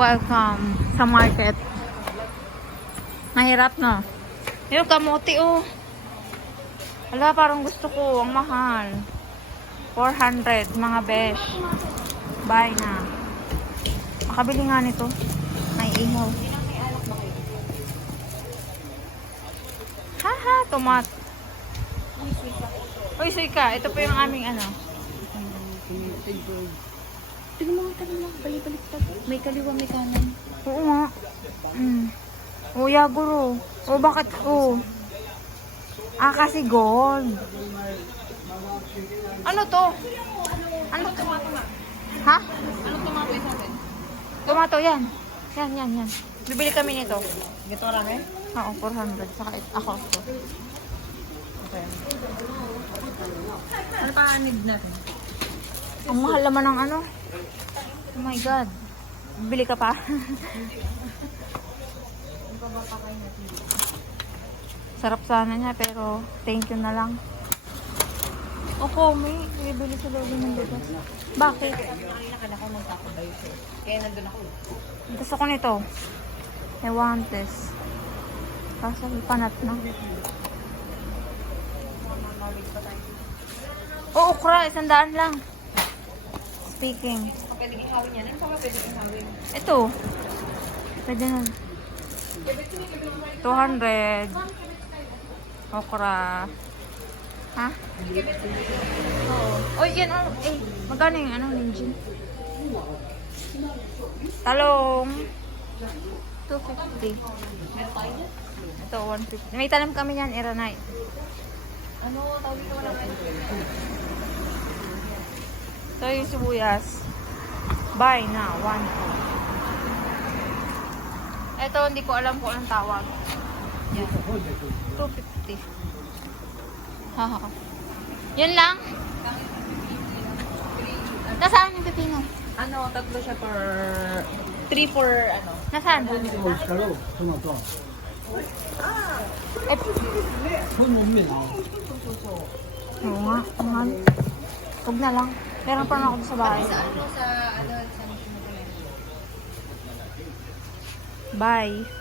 welcome sa market. Mahirap no? Yung kamote oh. Wala, parang gusto ko. Ang mahal. 400, mga besh. Buy na. Makabili nga nito. May ihaw. Haha, tomat. Uy, suika. Ito po yung aming ano. Tignan mo, tignan mo. Balik-balik May kaliwa, may kanan. Oo nga. Mm. Oh, yaguro. Oh, bakit? Oh. Ah, kasi gold. Ano to? Ano to? Ha? Anong tumato sa atin? Tomato, yan. Yan, yan, yan. Bibili kami nito. Gito rame? Oo, 400. Saka ako. Okay. Ano pa anid natin? Ang mahal naman ng ano. Oh my God. Bibili ka pa? Sarap sana niya, pero thank you na lang. Ako, may bibili sa lolo ng bigas. Bakit? Kanina ka na ako magkakabayo siya. Kaya nandun ako. Gusto ko nito. I want this. Kaso panat na. Oo, okra. Isang daan lang. Speaking. Pwede ihawin yan. Ano pwede ihawin? Ito. Pwede na. 200. Okra. Ha? Oo. Oy, yan. Oh, eh, magkano yung ano, linjin? Talong. 250. Meron tayo dyan? Ito, 150. May tanim kami yan, Iranay. Ano? Tawag ko kayo. Ito yung sibuyas. Buy na, 1 Ito, hindi ko alam kung anong tawag. Yan. 250. Haha. Yun lang? Nasaan yung pipino? Ano, tatlo siya per... 3 for ano? Nasaan? Eh, Oo nga, ang Huwag na lang. Meron pa naman ako sa bahay. Ano sa... Ano? Sa... Bye.